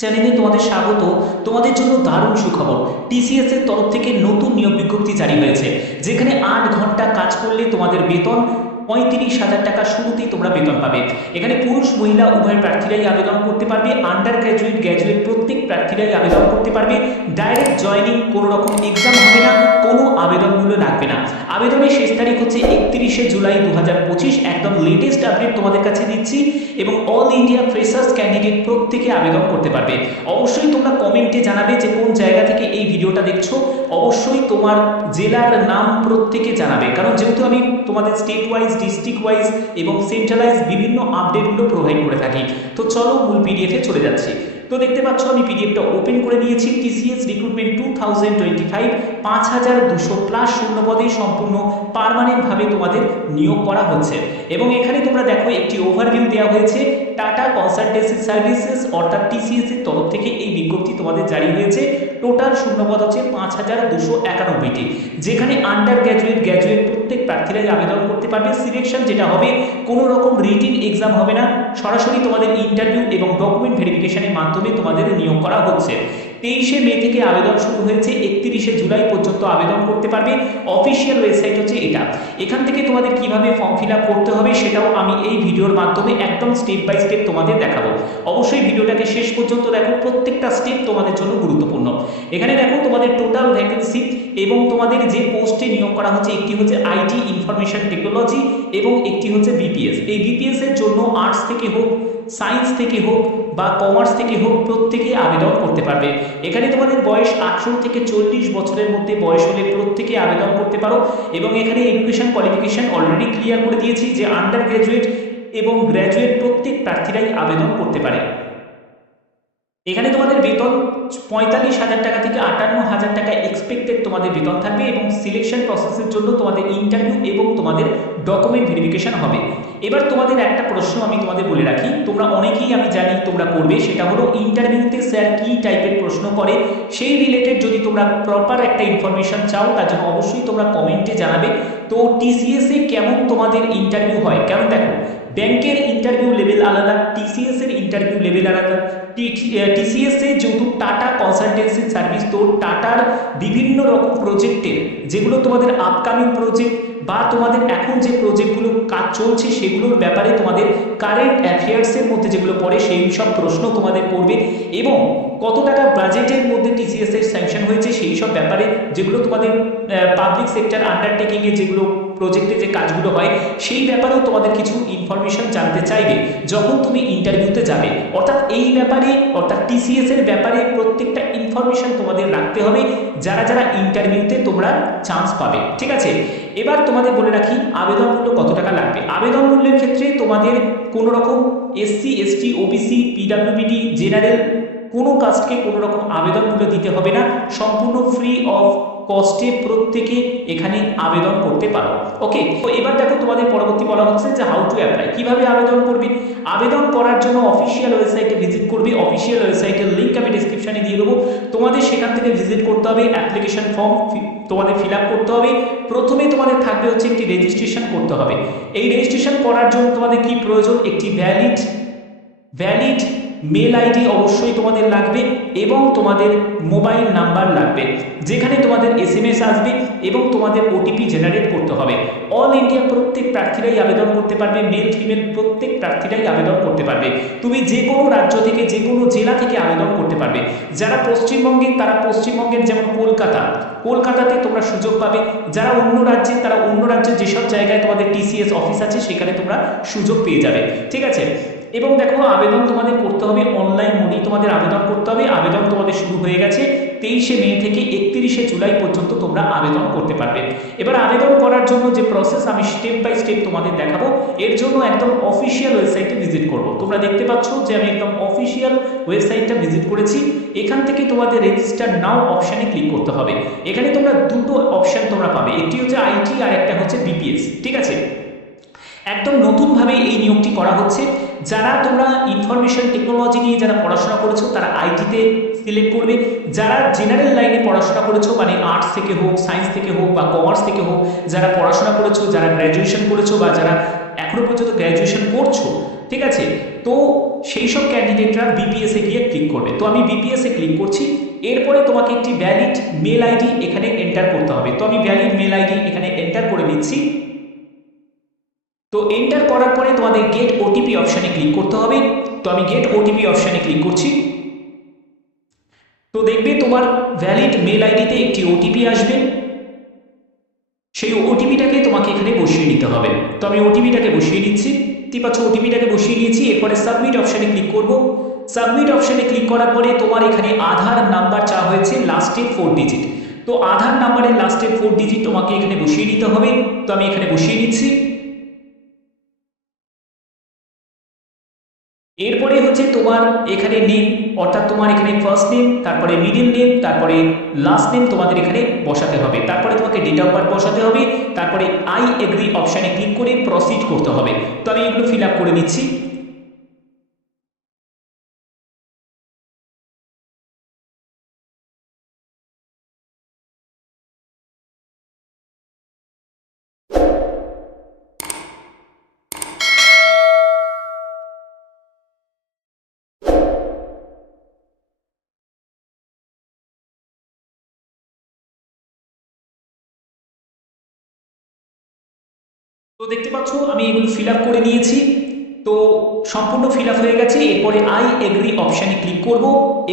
চ্যানেলে তোমাদের স্বাগত। তোমাদের জন্য দারুণ সুখবর, টিসিএস এর তরফ থেকে নতুন নিয়োগ বিজ্ঞপ্তি জারি হয়েছে, যেখানে 8 ঘন্টা কাজ করলে তোমাদের বেতন 35,000 টাকা শুরুতেই তোমরা বেতন পাবে। এখানে পুরুষ মহিলা উভয় প্রার্থীরাই আবেদন করতে পারবে। আন্ডার গ্র্যাজুয়েট গ্র্যাজুয়েট প্রত্যেক প্রার্থীরাই আবেদন করতে পারবে। ডাইরেক্ট জয়নিং, কোনো রকম এক্সাম হবে না, কোনো আবেদন মূল্য লাগবে না। আবেদনের শেষ তারিখ হচ্ছে 31শে জুলাই 2025। একদম লেটেস্ট আপডেট তোমাদের কাছে দিচ্ছি এবং অল ইন্ডিয়া ফ্রেশার্স ক্যান্ডিডেট প্রত্যেকে আবেদন করতে পারবে। অবশ্যই তোমরা কমেন্টে জানাবে যে কোন জায়গা থেকে এই ভিডিওটা দেখছো। অবশ্যই তোমার জেলার নাম প্রত্যেকে জানাবে, কারণ যেহেতু আমি তোমাদের স্টেট ওয়াইজ, ডিস্ট্রিক্ট ওয়াইজ এবং সেন্ট্রালাইজ বিভিন্ন আপডেটগুলো প্রোভাইড করে থাকি। তো চলো মূল পিডিএফে চলে যাচ্ছি। তো দেখতে পাচ্ছ আমি পিডিএফটা ওপেন করে নিয়েছি। টিসিএস রিক্রুটমেন্ট 2025, 5200+ শূন্য পদে সম্পূর্ণ পার্মানেন্টভাবে তোমাদের নিয়োগ করা হচ্ছে। এবং এখানে তোমরা দেখো একটি ওভারভিউ দেওয়া হয়েছে। টাটা কনসালটেন্সি সার্ভিসেস অর্থাৎ টিসিএস এর তরফ থেকে এই বিজ্ঞপ্তি তোমাদের জারি হয়েছে। টোটাল শূন্যপদ হচ্ছে 5291টি, যেখানে আন্ডার গ্র্যাজুয়েট গ্র্যাজুয়েট প্রত্যেক প্রার্থীরাই আবেদন করতে পারবে। সিলেকশন যেটা হবে, কোনো রকম রিটিন এক্সাম হবে না, সরাসরি তোমাদের ইন্টারভিউ এবং ডকুমেন্ট ভেরিফিকেশনের মাধ্যমে তোমাদের নিয়োগ করা হচ্ছে। 23শে মে থেকে আবেদন শুরু হয়েছে, 31শে জুলাই পর্যন্ত আবেদন করতে পারবে। অফিসিয়াল ওয়েবসাইট হচ্ছে এটা। এখান থেকে তোমাদের কিভাবে ফর্ম ফিল আপ করতে হবে সেটাও আমি এই ভিডিওর মাধ্যমে একদম স্টেপ বাই স্টেপ তোমাদের দেখাবো। অবশ্যই ভিডিওটাকে শেষ পর্যন্ত দেখো, প্রত্যেকটা স্টেপ তোমাদের জন্য গুরুত্বপূর্ণ। এখানে দেখো তোমাদের টোটাল ভ্যাকেন্সি এবং তোমাদের যে পোস্টে নিয়োগ করা হচ্ছে, একটি হচ্ছে আইটি ইনফরমেশন টেকনোলজি এবং একটি হচ্ছে বিপিএস। এই বিপিএস এর জন্য আর্টস থেকে হোক, সায়েন্স থেকে হোক বা কমার্স থেকে হোক, প্রত্যেকে আবেদন করতে পারবে। এখানে তোমাদের বয়স 18 থেকে 40 বছরের মধ্যে বয়স হলে প্রত্যেকে আবেদন করতে পারো। এবং এখানে এডুকেশন কোয়ালিফিকেশন অলরেডি ক্লিয়ার করে দিয়েছি যে আন্ডার গ্র্যাজুয়েট এবং গ্র্যাজুয়েট প্রত্যেক প্রার্থীরাই আবেদন করতে পারে। এখানে তোমাদের বেতন 45,000 টাকা থেকে 58,000 টাকা এক্সপেক্টেড তোমাদের বেতন থাকবে। এবং সিলেকশন প্রসেসের জন্য তোমাদের ইন্টারভিউ এবং তোমাদের ডকুমেন্ট ভেরিফিকেশন হবে। এবার তোমাদের একটা প্রশ্ন আমি তোমাদের বলে রাখি, তোমরা অনেকেই আমি জানি তোমরা করবে, সেটা হলো ইন্টারভিউতে স্যার কী টাইপের প্রশ্ন করে সেই রিলেটেড যদি তোমরা প্রপার একটা ইনফরমেশন চাও, তার জন্য অবশ্যই তোমরা কমেন্টে জানাবে। তো টিসিএস এ কেমন তোমাদের ইন্টারভিউ হয়, কারণ দেখো ব্যাংকের ইন্টারভিউ লেভেল আলাদা, টিসিএস এর ইন্টারভিউ লেভেল আলাদা। টিসিএস এ যেহেতু টাটা কনসালটেন্সি সার্ভিস, তো টাটার বিভিন্ন রকম প্রজেক্টের যেগুলো তোমাদের আপকামিং প্রজেক্ট বা তোমাদের এখন যে প্রজেক্টগুলো কাজ চলছে সেগুলোর ব্যাপারে তোমাদের কারেন্ট অ্যাফেয়ার্সের মধ্যে যেগুলো পড়ে সেই সব প্রশ্ন তোমাদের পড়বে। এবং কত টাকা বাজেটের মধ্যে টিসিএস এর স্যাংশন হয়েছে সেই সব ব্যাপারে, যেগুলো তোমাদের পাবলিক সেক্টর আন্ডারটেকিংয়ে যেগুলো প্রজেক্টে যে কাজগুলো হয় সেই ব্যাপারেও তোমাদের কিছু ইনফরমেশন জানতে চাইবে যখন তুমি ইন্টারভিউতে যাবে। অর্থাৎ এই ব্যাপারে, অর্থাৎ টিসিএস এর ব্যাপারে প্রত্যেকটা ইনফরমেশন তোমাদের রাখতে হবে যারা যারা ইন্টারভিউতে তোমরা চান্স পাবে, ঠিক আছে। এবার তোমাদের বলে রাখি আবেদন মূল্য কত টাকা লাগবে। আবেদন মূল্যের ক্ষেত্রে তোমাদের কোনো রকম এসসি, এসটি, ওবিসি, পিডাব্লিউবিডি, জেনারেল কোনো কাস্টকে কোনো রকম আবেদন মূল্য দিতে হবে না। সম্পূর্ণ ফ্রি অফ কস্টে প্রত্যেকে এখানে আবেদন করতে পারো। ওকে, তো এবার দেখো তোমাদের পরবর্তী বলা হচ্ছে যে হাউ টু অ্যাপ্লাই, কিভাবে আবেদন করবে। আবেদন করার জন্য অফিসিয়াল ওয়েবসাইটে ভিজিট করবে। অফিসিয়াল ওয়েবসাইটের লিঙ্ক আমি ডিসক্রিপশনে দিয়ে দেবো। তোমাদের সেখান থেকে ভিজিট করতে হবে, অ্যাপ্লিকেশন ফর্ম তোমাদের ফিল আপ করতে হবে। প্রথমে তোমাদের থাকবে হচ্ছে একটি রেজিস্ট্রেশন করতে হবে। এই রেজিস্ট্রেশন করার জন্য তোমাদের কি প্রয়োজন, একটি ভ্যালিড মেল আইডি অবশ্যই তোমাদের লাগবে এবং তোমাদের মোবাইল নাম্বার লাগবে, যেখানে তোমাদের এসএমএস আসবে এবং তোমাদের ওটিপি জেনারেট করতে হবে। অল ইন্ডিয়া প্রত্যেক প্রার্থীরাই আবেদন করতে পারবে, মেল ফিমেল প্রত্যেক প্রার্থীরাই আবেদন করতে পারবে। তুমি যে কোনো রাজ্য থেকে, যে কোনো জেলা থেকে আবেদন করতে পারবে। যারা পশ্চিমবঙ্গের তারা পশ্চিমবঙ্গের, যেমন কলকাতাতে তোমরা সুযোগ পাবে। যারা অন্য রাজ্যে তারা অন্য রাজ্যের যেসব জায়গায় তোমাদের টিসিএস অফিস আছে সেখানে তোমরা সুযোগ পেয়ে যাবে, ঠিক আছে। এবং দেখো আবেদন তোমাদের করতে হবে অনলাইন মোডেই তোমাদের আবেদন করতে হবে। আবেদন তোমাদের শুরু হয়ে গেছে 23শে মে থেকে 31শে জুলাই পর্যন্ত তোমরা আবেদন করতে পারবে। এবার আবেদন করার জন্য যে প্রসেস আমি স্টেপ বাই স্টেপ তোমাদের দেখাবো, এর জন্য একদম অফিসিয়াল ওয়েবসাইটে ভিজিট করব। তোমরা দেখতে পাচ্ছ যে আমি একদম অফিসিয়াল ওয়েবসাইটটা ভিজিট করেছি। এখান থেকে তোমাদের রেজিস্টার নাও অপশানে ক্লিক করতে হবে। এখানে তোমরা দুটো অপশান তোমরা পাবে, একটি হচ্ছে আইটি আর একটা হচ্ছে বিপিএস, ঠিক আছে। একদম নতুনভাবে এই নিয়োগটি করা হচ্ছে। যারা তোমরা ইনফরমেশন টেকনোলজি নিয়ে যারা পড়াশোনা করেছো তারা আইটিতে সিলেক্ট করবে, যারা জেনারেল লাইনে পড়াশোনা করেছো মানে আর্টস থেকে হোক, সায়েন্স থেকে হোক বা কমার্স থেকে হোক, যারা পড়াশোনা করেছো, যারা গ্র্যাজুয়েশন করেছো বা যারা এখনো পর্যন্ত গ্র্যাজুয়েশন করছো, ঠিক আছে, তো সেই সব ক্যান্ডিডেটরা বিপিএস এ গিয়ে ক্লিক করবে। তো আমি বিপিএস এ ক্লিক করছি। এরপরে তোমাকে একটি ভ্যালিড মেল আইডি এখানে এন্টার করতে হবে। তো আমি ভ্যালিড মেল আইডি এখানে এন্টার করে নিচ্ছি। তো এন্টার করার পরে তোমাদের গেট ওটিপি অপশানে ক্লিক করতে হবে। তো আমি গেট ওটিপি অপশানে ক্লিক করছি। তো দেখবে তোমার ভ্যালিড মেল আইডিতে একটি ওটিপি আসবে, সেই ওটিপিটাকে তোমাকে এখানে বসিয়ে নিতে হবে। তো আমি ওটিপিটাকে বসিয়ে নিচ্ছি। ঠিক আছে, ওটিপিটাকে বসিয়ে নিয়েছি। এরপরে সাবমিট অপশানে ক্লিক করব। সাবমিট অপশানে ক্লিক করার পরে তোমার এখানে আধার নাম্বার চাওয়া হয়েছে লাস্টের 4 ডিজিট। তো আধার নাম্বারের লাস্টের 4 ডিজিট তোমাকে এখানে বসিয়ে নিতে হবে। তো আমি এখানে বসিয়ে নিচ্ছি। এরপরে হচ্ছে তোমার এখানে নেম, অর্থাৎ তোমার এখানে ফার্স্ট নেম, তারপরে মিডল নেম, তারপরে লাস্ট নেম তোমাদের এখানে বসাতে হবে। তারপরে তোমাকে ডেট অফ বার্থ বসাতে হবে। তারপরে আই এগ্রি অপশানে ক্লিক করে প্রসিড করতে হবে। তো আমি এগুলো ফিল আপ করে নিচ্ছি। তো দেখতে পাচ্ছ আমি এগুলো ফিল আপ করে নিয়েছি। তো সম্পূর্ণ ফিল আপ হয়ে গেছে। এরপরে আই এগ্রি অপশানে ক্লিক করব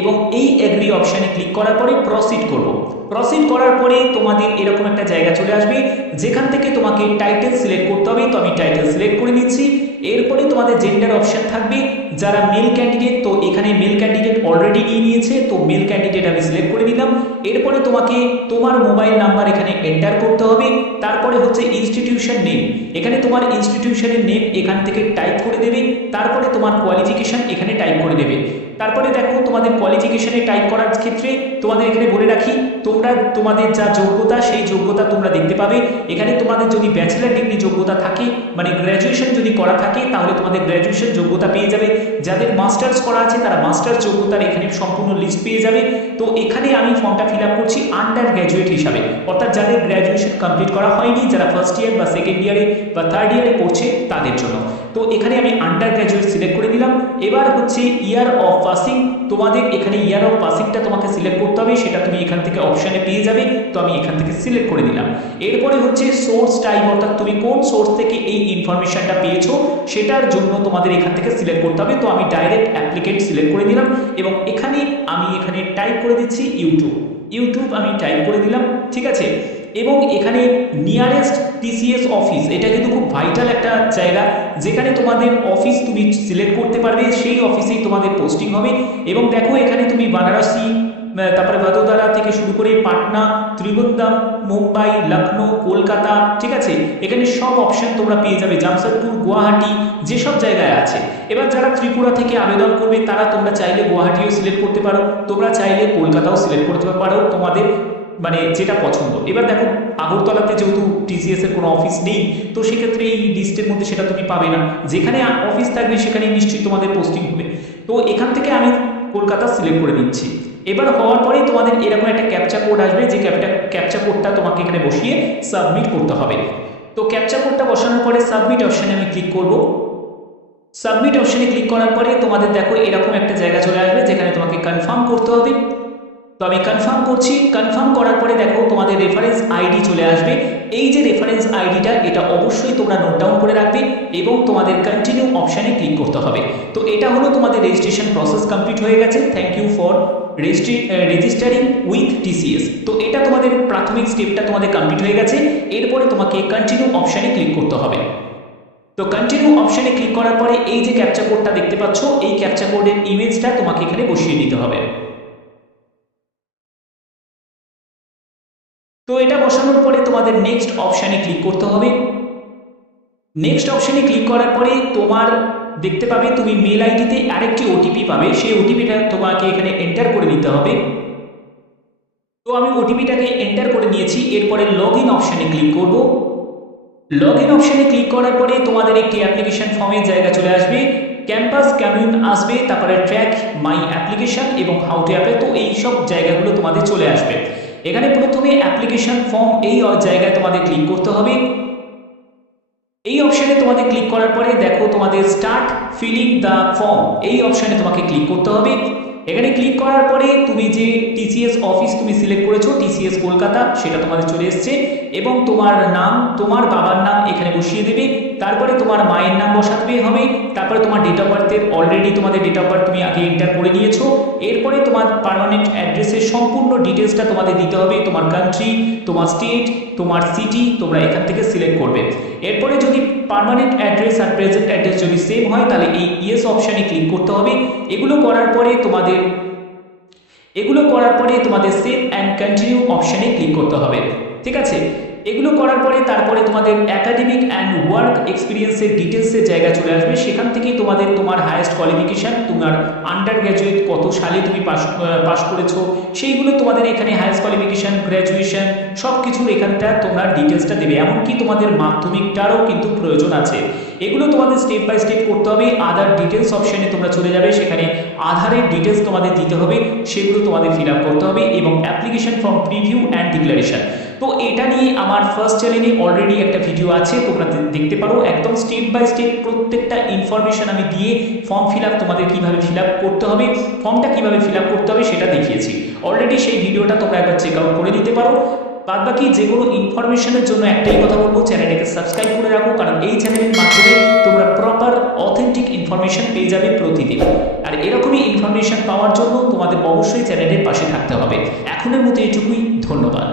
এবং এই এগ্রি অপশানে ক্লিক করার পরে প্রসিড করব। প্রসিড করার পরে তোমাদের এরকম একটা জায়গা চলে আসবে যেখান থেকে তোমাকে টাইটেল সিলেক্ট করতে হবে। তো আমি টাইটেল সিলেক্ট করে নিচ্ছি। এরপরে তোমাদের জেন্ডার অপশন থাকবে, যারা মেল ক্যান্ডিডেট, তো এখানে মেল ক্যান্ডিডেট অলরেডি নিয়ে নিয়েছে, তো মেল ক্যান্ডিডেট আমি সিলেক্ট করে দিলাম। এরপরে তোমাকে তোমার মোবাইল নাম্বার এখানে এন্টার করতে হবে। তারপরে হচ্ছে ইনস্টিটিউশন নেম, এখানে তোমার ইনস্টিটিউশনের নেম এখান থেকে টাইপ করে দেবে। তারপরে তোমার কোয়ালিফিকেশন এখানে টাইপ করে দেবে। তারপরে দেখো তোমাদের কোয়ালিফিকেশনে টাইপ করার ক্ষেত্রে তোমাদের এখানে বলে রাখি, তোমরা তোমাদের যা যোগ্যতা সেই যোগ্যতা তোমরা দেখতে পাবে। এখানে তোমাদের যদি ব্যাচেলার ডিগ্রি যোগ্যতা থাকে মানে গ্র্যাজুয়েশন যদি করা থাকে তাহলে তোমাদের গ্র্যাজুয়েশন যোগ্যতা পেয়ে যাবে। যাদের মাস্টার্স করা আছে তারা মাস্টার্স যোগ্যতার এখানে সম্পূর্ণ লিস্ট পেয়ে যাবে। তো এখানে আমি ফর্মটা ফিল আপ করছি আন্ডার গ্র্যাজুয়েট হিসাবে, অর্থাৎ যাদের গ্র্যাজুয়েশন কমপ্লিট করা হয়নি, যারা ফার্স্ট ইয়ার বা সেকেন্ড ইয়ারে বা থার্ড ইয়ারে পড়ছে তাদের জন্য। তো এখানে আমি আন্ডার গ্র্যাজুয়েট সিলেক্ট করে দিলাম। এবার হচ্ছে ইয়ার অফ পাসিং, তোমাদের এখানে ইয়ার অফ পাসিংটা তোমাকে সিলেক্ট করতে হবে, সেটা তুমি এখান থেকে অপশানে পেয়ে যাবে। তো আমি এখান থেকে সিলেক্ট করে দিলাম। এরপরে হচ্ছে সোর্স টাইপ, অর্থাৎ তুমি কোন সোর্স থেকে এই ইনফরমেশনটা পেয়েছো সেটার জন্য তোমাদের এখান থেকে সিলেক্ট করতে হবে। তো আমি ডাইরেক্ট অ্যাপ্লিকেন্ট সিলেক্ট করে দিলাম এবং এখানে আমি টাইপ করে দিচ্ছি ইউটিউব আমি টাইপ করে দিলাম, ঠিক আছে। এবং এখানে নিয়ারেস্ট টিসিএস অফিস, এটা কিন্তু খুব ভাইটাল একটা জায়গা যেখানে তোমাদের অফিস তুমি সিলেক্ট করতে পারবে, সেই অফিসেই তোমাদের পোস্টিং হবে। এবং দেখো এখানে তুমি বানারসি, তারপরে ভাদোদারা থেকে শুরু করে পাটনা, ত্রিবন্দম, মুম্বাই, লখনৌ, কলকাতা, ঠিক আছে, এখানে সব অপশন তোমরা পেয়ে যাবে। জামশেদপুর, গুয়াহাটি, যেসব জায়গায় আছে। এবার যারা ত্রিপুরা থেকে আবেদন করবে তারা তোমরা চাইলে গুয়াহাটিও সিলেক্ট করতে পারো, তোমরা চাইলে কলকাতাও সিলেক্ট করতে পারো, তোমাদের মানে যেটা পছন্দ। এবার দেখো আগরতলাতে যেহেতু টিসিএস এর কোনো অফিস নেই, তো সেক্ষেত্রে এই লিস্টের মধ্যে সেটা তুমি পাবে না। যেখানে অফিস থাকবে সেখানে নিশ্চয়ই তোমাদের পোস্টিং হবে। তো এখান থেকে আমি কলকাতা সিলেক্ট করে নিচ্ছি। এবার হওয়ার পরে তোমাদের এরকম একটা ক্যাপচা কোড আসবে, যে ক্যাপচা কোডটা তোমাকে এখানে বসিয়ে সাবমিট করতে হবে। তো ক্যাপচা কোডটা বসানোর পরে সাবমিট অপশানে আমি ক্লিক করব। সাবমিট অপশানে ক্লিক করার পরে তোমাদের দেখো এরকম একটা জায়গা চলে আসবে যেখানে তোমাকে কনফার্ম করতে হবে। তো আমি কনফার্ম করছি। কনফার্ম করার পরে দেখো তোমাদের রেফারেন্স আইডি চলে আসবে। এই যে রেফারেন্স আইডিটা, এটা অবশ্যই তোমরা নোট ডাউন করে রাখবে এবং তোমাদের কন্টিনিউ অপশানে ক্লিক করতে হবে। তো এটা হলো তোমাদের রেজিস্ট্রেশন প্রসেস কমপ্লিট হয়ে গেছে। Thank you for registering with TCS. তো এটা তোমাদের প্রাথমিক স্টেপটা তোমাদের কমপ্লিট হয়ে গেছে। এরপরে তোমাকে কন্টিনিউ অপশানে ক্লিক করতে হবে। তো কন্টিনিউ অপশানে ক্লিক করার পরে এই যে ক্যাপচা কোডটা দেখতে পাচ্ছ, এই ক্যাপচা কোডের ইমেজটা তোমাকে এখানে বসিয়ে দিতে হবে। তো এটা বসানোর পরে তোমাদের নেক্সট অপশানে ক্লিক করতে হবে। নেক্সট অপশানে ক্লিক করার পরে তোমার দেখতে পাবে তুমি মেল আইডিতে আরেকটি ওটিপি পাবে, সেই ওটিপিটা তোমাকে এখানে এন্টার করে নিতে হবে। তো আমি ওটিপিটাকে এন্টার করে নিয়েছি। এরপরে লগ ইন অপশানে ক্লিক করব। লগ ইন অপশানে ক্লিক করার পরে তোমাদের একটি অ্যাপ্লিকেশন ফর্মের জায়গা চলে আসবে। ক্যাম্পাস কমিউন আসবে, তারপরে ট্র্যাক মাই অ্যাপ্লিকেশন এবং হাউ টু অ্যাপ্লাই। তো এই সব জায়গাগুলো তোমাদের চলে আসবে। এখানে প্রথমে অ্যাপ্লিকেশন ফর্ম এই জায়গায় তোমাদের ক্লিক করতে হবে। এই অপশানে তোমাদের ক্লিক করার পরে দেখো তোমাদের স্টার্ট ফিলিং দ্য ফর্ম, এই অপশানে তোমাকে ক্লিক করতে হবে। এখানে ক্লিক করার পরে তুমি যে টিসিএস অফিস তুমি সিলেক্ট করেছো টিসিএস কলকাতা সেটা তোমাদের চলে এসছে এবং তোমার নাম, তোমার বাবার নাম এখানে বসিয়ে দেবে। তারপরে তোমার মায়ের নাম বসাতে হবে। তারপরে তোমার ডেট অফ বার্থের অলরেডি তোমাদের ডেট অফ বার্থ তুমি আগে এন্টার করে নিয়েছো। এরপরে তোমার পার্মানেন্ট অ্যাড্রেসের সম্পূর্ণ ডিটেলসটা তোমাদের দিতে হবে, তোমার কান্ট্রি, তোমার স্টেট, তোমার সিটি তোমরা এখান থেকে সিলেক্ট করবে। এরপরে যদি পার্মানেন্ট অ্যাড্রেস আর প্রেজেন্ট অ্যাড্রেস যদি সেম হয় তাহলে এই ইয়েস অপশানে ক্লিক করতে হবে। এগুলো করার পরে তোমাদের সেভ অ্যান্ড কন্টিনিউ অপশানে ক্লিক করতে হবে। ঠিক আছে, এগুলো করার পরে তারপরে তোমাদের একাডেমিক অ্যান্ড ওয়ার্ক এক্সপিরিয়েন্সের ডিটেলসের জায়গা চলে আসবে। সেখান থেকে তোমার হায়েস্ট কোয়ালিফিকেশান, তোমার আন্ডার গ্র্যাজুয়েট কত সালে তুমি পাস করেছো সেইগুলো তোমাদের এখানে হায়েস্ট কোয়ালিফিকেশান, গ্র্যাজুয়েশন সব কিছুর এখানটা তোমরা ডিটেলসটা দেবে। এমনকি তোমাদের মাধ্যমিকটারও কিন্তু প্রয়োজন আছে। এগুলো তোমাদের স্টেপ বাই স্টেপ করতে হবে। আধার ডিটেলস অপশানে তোমরা চলে যাবে, সেখানে আধারের ডিটেলস তোমাদের দিতে হবে, সেগুলো তোমাদের ফিল আপ করতে হবে এবং application form preview and declaration. তো এটা নিয়ে আমার ফার্স্ট চ্যানেলে অলরেডি একটা ভিডিও আছে, তোমরা দেখতে পারো। একদম স্টেপ বাই স্টেপ প্রত্যেকটা ইনফরমেশন আমি দিয়ে ফর্ম ফিল আপ তোমাদের কীভাবে ফিল আপ করতে হবে, ফর্মটা কীভাবে ফিল আপ করতে হবে সেটা দেখিয়েছি অলরেডি। সেই ভিডিওটা তোমরা একবার চেক আউট করে নিতে পারো। বাদবাকি যে কোনো ইনফরমেশনের জন্য একটাই কথা বলবো, চ্যানেলটাকে সাবস্ক্রাইব করে রাখো, কারণ এই চ্যানেলের মাধ্যমে তোমরা প্রপার অথেন্টিক ইনফরমেশন পেয়ে যাবে প্রতিদিন। আর এরকমই ইনফরমেশন পাওয়ার জন্য তোমাদের অবশ্যই চ্যানেলের পাশে থাকতে হবে। এখনের মতো এটুকুই, ধন্যবাদ।